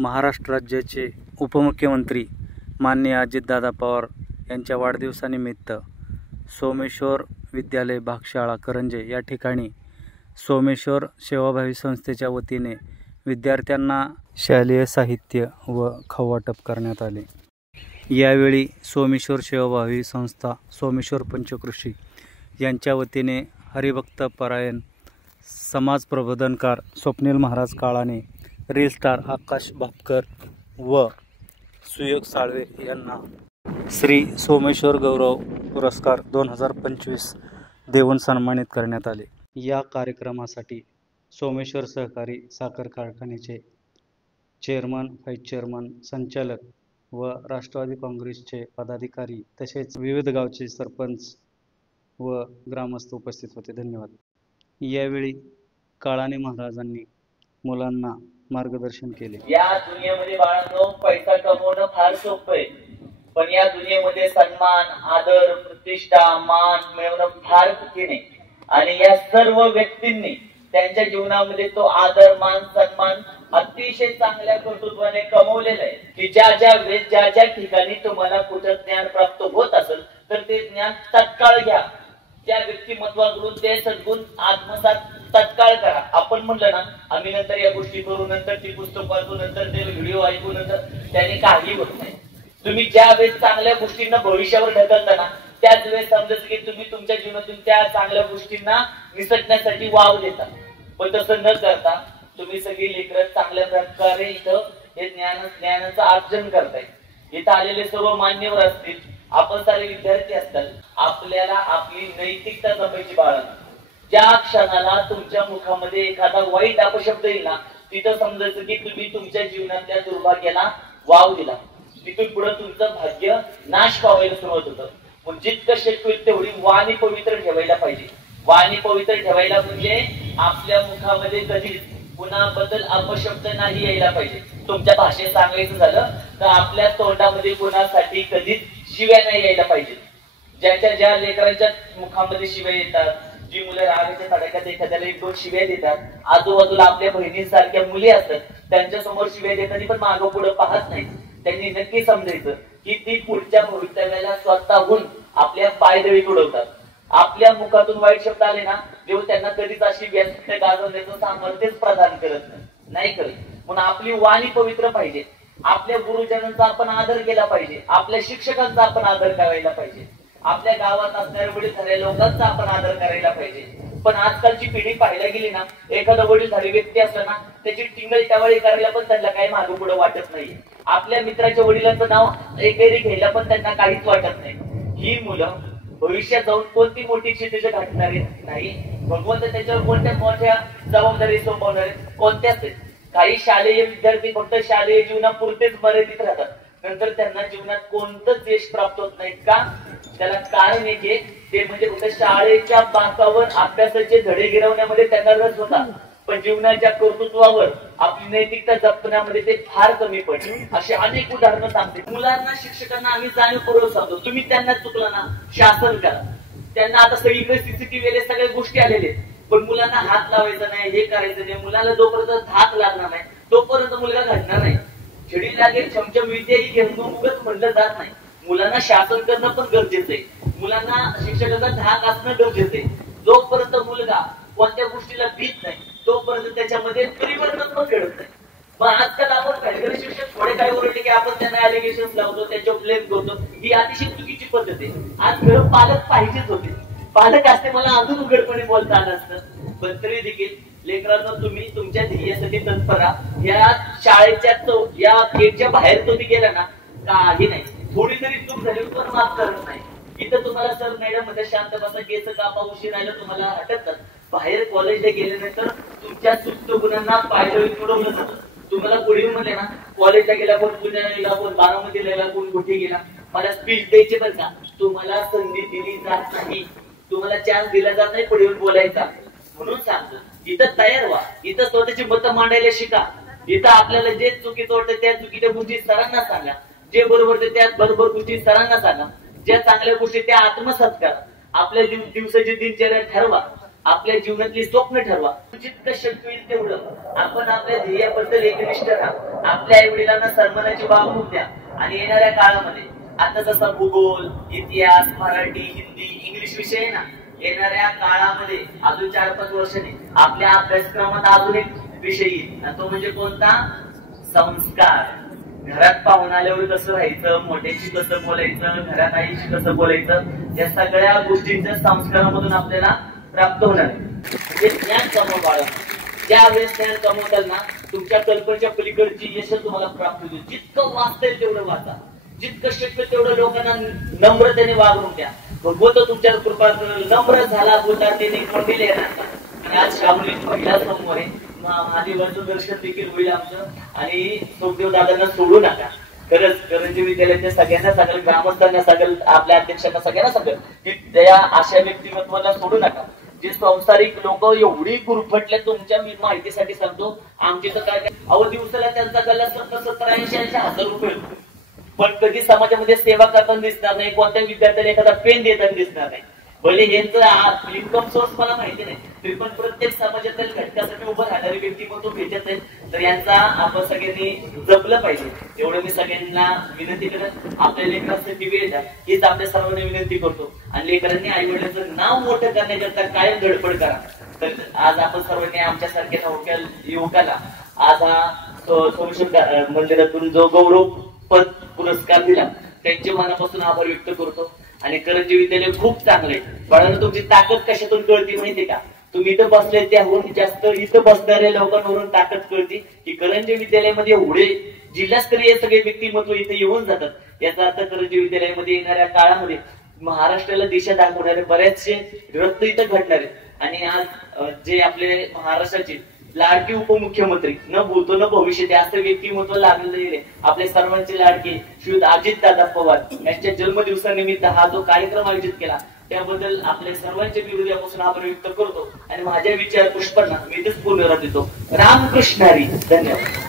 महाराष्ट्र राज्याचे उपमुख्यमंत्री माननीय अजितदादा पवार यांच्या वाढदिवसानिमित्त सोमेश्वर विद्यालय भागशाळा करंजे या ठिकाणी सोमेश्वर सेवाभावी संस्थेच्या वतीने विद्यार्थ्यांना शालेय साहित्य व खाऊ वाटप करण्यात आले। यावेळी सोमेश्वर सेवाभावी संस्था सोमेश्वर पंचकृषी यांच्या वतीने हरिभक्त परायण समाज प्रबोधनकार स्वप्नील महाराज काळाने, रील स्टार आकाश भापकर व सुयोग साळवे यांना श्री सोमेश्वर गौरव पुरस्कार 2025 देऊन सन्मानित करण्यात आले। या कार्यक्रमासाठी सोमेश्वर सहकारी साखर कारखान्याचे चेअरमन, व्हाईस चेअरमन, संचालक व राष्ट्रवादी काँग्रेसचे पदाधिकारी तसेच विविध गावचे सरपंच व ग्रामस्थ उपस्थित होते। धन्यवाद। यावेळी काळाने महाराजांनी मुलांना मार्गदर्शन केले। या दुनियेमध्ये बाळांनो पैसा कमवणं फार सोपं आहे, पण या दुनियेमध्ये सन्मान, आदर, प्रतिष्ठा, मान मिळवणं फार कठीण आहे। आणि या सर्व व्यक्तींनी त्यांच्या जीवनामध्ये तो आदर, मान, सन्मान अतिशय चांगल्या कर्तृत्वाने कमवलेला आहे की ज्या ठिकाणी तुम्हाला कुठं ज्ञान प्राप्त होत असेल तर ते ज्ञान तत्काळ घ्या। त्या व्यक्तिमत्वाकडून ते सद्गुण आत्मसात तत्काळ करा। आपण म्हणलं ना आम्ही नंतर या गोष्टी करू, नंतर ती पुस्तक वाचू, नंतर ते व्हिडिओ ऐकू, नंतर त्याने काही होत नाही। तुम्ही ज्या वेळेस चांगल्या गोष्टींना भविष्यावर ढकलता ना त्याच वेळेस समजायचं की तुम्ही तुमच्या जीवनातून त्या चांगल्या गोष्टींना निसटण्यासाठी वाव देता। पण तसं न करता तुम्ही सगळी लेकरं चांगल्या प्रकारे इथं हे ज्ञानाचं अर्जन करताय। इथं आलेले सर्व मान्यवर असतील, आपण सारे विद्यार्थी असतात, आपल्याला आपली नैतिकता जपायची बाळांनो। ज्या क्षणाला तुमच्या मुखामध्ये एखादा वाईट अपशब्द येईल ना तिथं समजायचं की तुम्ही तुमच्या जीवनातल्या दुर्भाग्याला वाव दिला। तिथून पुढे तुमचं भाग्य नाश पावायला सुरुवात होतं। पण जितकं शक्य होईल तेवढी वाणी पवित्र ठेवायला पाहिजे। वाणी पवित्र ठेवायला म्हणजे आपल्या मुखामध्ये कधीच कुणाबद्दल अपशब्द नाही यायला पाहिजे। तुमच्या भाषेत सांगायचं झालं तर आपल्या तोंडामध्ये कुणासाठी कधीच शिव्या नाही यायला पाहिजे। ज्या लेकरांच्या मुखामध्ये शिव्या येतात, जी मुलं रागाच्या तडाख्यात एखाद्याला 1-2 शिव्या देतात, आजूबाजूला आपल्या बहिणींसारख्या मुली असतात त्यांच्या समोर शिव्या देताना पण मागं पुढे पाहत नाही, त्यांनी नक्की समजायचं की ती पुढच्या भवितव्याला स्वतःहून आपल्या पायदळी तुडवतात। आपल्या मुखातून वाईट शब्द आले ना देव त्यांना कधीच अशी व्यस्त गाजवण्याचं सामर्थ्यच प्रदान करत नाही करत। म्हणून आपली वाणी पवित्र पाहिजे। आपल्या गुरुजनांचा आपण आदर केला पाहिजे, आपल्या शिक्षकांचा आपण आदर करायला पाहिजे, आपल्या गावात असणाऱ्या वडीलधाऱ्या लोकांचा आपण आदर करायला पाहिजे। पण आजकालची पिढी पाहायला गेली ना एखादा वडीलधारी व्यक्ती असला ना त्याची टिंगल टावळी करायला पण त्यांना काही मागं पुढे वाटत नाही। आपल्या मित्राच्या वडिलांचं नाव एकेरी घ्यायला पण त्यांना काहीच वाटत नाही। ही मुलं भविष्यात जाऊन कोणती मोठी क्षितिज गाठणार नाही, भगवंत त्याच्यावर कोणत्या मोठ्या जबाबदारी सोपवणार कोणत्याच। काही शालेय विद्यार्थी फक्त शालेय जीवनापुरतेच मर्यादित राहतात, नंतर त्यांना जीवनात कोणतंच यश प्राप्त होत नाही। का? त्याला कारण एक आहे, ते म्हणजे फक्त शाळेच्या बाकावर अभ्यासाचे धडे गिरवण्यामध्ये त्यांना रस होता, पण जीवनाच्या कर्तृत्वावर आपली नैतिकता जपण्यामध्ये ते फार कमी पडले। अशी अनेक उदाहरणं सांगते। मुलांना, शिक्षकांना आम्ही जाणीवपूर्वक सांगतो तुम्ही त्यांना चुकला ना शासन करा। त्यांना आता सगळीकडे सीसीटीव्ही सगळ्या गोष्टी आलेल्या आहेत, पण मुलांना हात लावायचा नाही, हे करायचं नाही। मुलाला जोपर्यंत धाक लागणार नाही तोपर्यंत मुलगा घडणार नाही। छडी लागेल छमछम विद्याही घेऊन उगत म्हणलं जात नाही। मुलांना शासन करणं पण गरजेचं आहे, मुलांना शिक्षकाचा धाक असणं गरजेचं आहे। जोपर्यंत मुलगा कोणत्या गोष्टीला भीत नाही तोपर्यंत त्याच्यामध्ये परिवर्तन पण घडत नाही। मग आजकाल आपण काही शिक्षक थोडे काय ओरडले की आपण त्यांना अलिगेशन लावतो, त्याच्यावर ब्लेम करतो, ही अतिशय चुकीची पद्धत आहे। आज खरं पालक पाहिजेच होते, पालक असते मला अजून उघडपणे बोलता आलं असतं। पण तरी देखील लेकरांना तुम्ही तुमच्या ध्येयासाठी तत्पर राहा। या शाळेच्या या गेटच्या बाहेर तुम्ही गेला ना काही नाही, थोडी तरी चूक झाली पण माफ करत नाही। इथं तुम्हाला सर मॅडम मध्ये शांत बसा, केस कापा, उशीर राहिला तुम्हाला हटकतात। बाहेर कॉलेजला गेल्यानंतर तुमच्या सुप्त गुणांना पायदळी तुडवलं जातं। तुम्हाला पुढे म्हणले ना कॉलेजला गेला, कोण पुण्याला गेला, कोण बारामतीला गेला, कोण कुठे गेला, मला स्पीच द्यायचे बरं का, तुम्हाला संधी दिली जात नाही, तुम्हाला चान्स दिला जात नाही पुढे बोलायचा। म्हणून सांगतो इथं तयार व्हा, इथं स्वतःची मतं मांडायला शिका। इथं आपल्याला जे चुकीचं वाटतं त्या चुकीच्या गोष्टी सरांना सांगा, जे बरोबर त्या बरोबर गोष्टी सरांना सांगा, ज्या चांगल्या गोष्टी त्या आत्मसात करा। आपल्या दिवसाची दिनचर्या ठरवा, आपल्या जीवनातली स्वप्न ठरवा. जितकं शक्य होईल तेवढं आपण आपल्या ध्येयाबद्दल एकनिष्ठ राहा. आपल्या आई वडिलांना सन्मानाची वागणूक द्या. आणि येणाऱ्या काळामध्ये आता जसा भूगोल, इतिहास, मराठी, हिंदी, इंग्लिश विषय आहे ना, येणाऱ्या काळामध्ये अजून 4-5 वर्षांनी आपल्या अभ्यासक्रमात अजून एक विषय येईल. तो म्हणजे कोणता? संस्कार. घरात पाहून आल्यावर कसं राहायचं, मोठ्याशी कसं बोलायचं, घरात आईशी कसं बोलायचं, या सगळ्या गोष्टींच्या संस्कारामधून आपल्याला प्राप्त होणार आहे. हे ज्ञान कमवा बाळा. ज्यावेळेस ज्ञान कमवताल ना, तुमच्या कल्पनेच्या पलीकडची यश तुम्हाला प्राप्त होईल. जितकं वाचता येईल तेवढं वाचा. जितकं शक्य तेवढं लोकांना नम्रतेने वागणूक द्या. भगवंत तुमच्या कृपा करेल. नम्र झाला होता ते दिले ना. आणि आज श्रावणी पहिला समोर आहे. महादेवाचं दर्शन देखील होईल आमचं. आणि सुखदेव दादांना सोडू नका. खरंच करंजी विद्यालयाच्या सगळ्यांना सांगेल, ग्रामस्थांना सांगेल, आपल्या अध्यक्षांना सगळ्यांना सांगेल की त्या अशा व्यक्तिमत्वाला सोडू नका. जे संसारिक लोक एवढी गुरफटले. तुमच्या मी माहितीसाठी सांगतो, आमची तर काय दिवसाला त्यांचा गल्ला 70-80 रुपये. पण कधी समाजामध्ये सेवा करताना दिसणार नाही. कोणत्या विद्यार्थ्याला एखादा पेन देताना दिसणार नाही. भले यांचं इन्कम सोर्स मला माहिती नाही, तरी पण प्रत्येक समाजातील घटकासाठी उभं राहणारी व्यक्तिमत्व भेटत आहे. तर यांचा आपण सगळ्यांनी जपलं पाहिजे. एवढं मी सगळ्यांना विनंती करत आपल्या लेकरांसाठी वेळ द्या हीच आपल्या सर्वांना विनंती करतो. आणि लेकरांनी आई वडिलांचं नाव मोठं करण्याकरता कायम धडपड करा. तर आज आपण सर्वांनी आमच्यासारख्या युवकाला आज हा सोमेश्वर मंदिरातून जो गौरव पद पुरस्कार दिला, त्यांचे मनापासून आभार व्यक्त करतो. आणि करंजी विद्यालय खूप चांगले. बाळांनो, तुमची ताकद कशातून कळती माहितीये का? तुम्ही इथं बसले त्याहून जास्त इथं बसणाऱ्या लोकांवरून ताकद कळती की करंजी विद्यालयामध्ये एवढे जिल्हास्तरीय सगळे व्यक्तिमत्व इथे येऊन जातात. याचा अर्थ करंजी विद्यालयामध्ये येणाऱ्या काळामध्ये महाराष्ट्राला दिशा दाखवणारे बरेचसे रत्न इथं घडणार आहेत. आणि आज जे आपले महाराष्ट्राचे लाडके उपमुख्यमंत्री, न भूतो न भविष्य असं व्यक्तिमत्व लागलेले आपले सर्वांचे लाडके श्री अजितदादा पवार यांच्या जन्मदिवसानिमित्त हा जो कार्यक्रम आयोजित केला त्याबद्दल आपल्या सर्वांच्या विरोधापासून आभार व्यक्त करतो. आणि माझ्या विचार पुष्पांना मी इथेच पूर्ण देतो. रामकृष्ण हरी. धन्यवाद.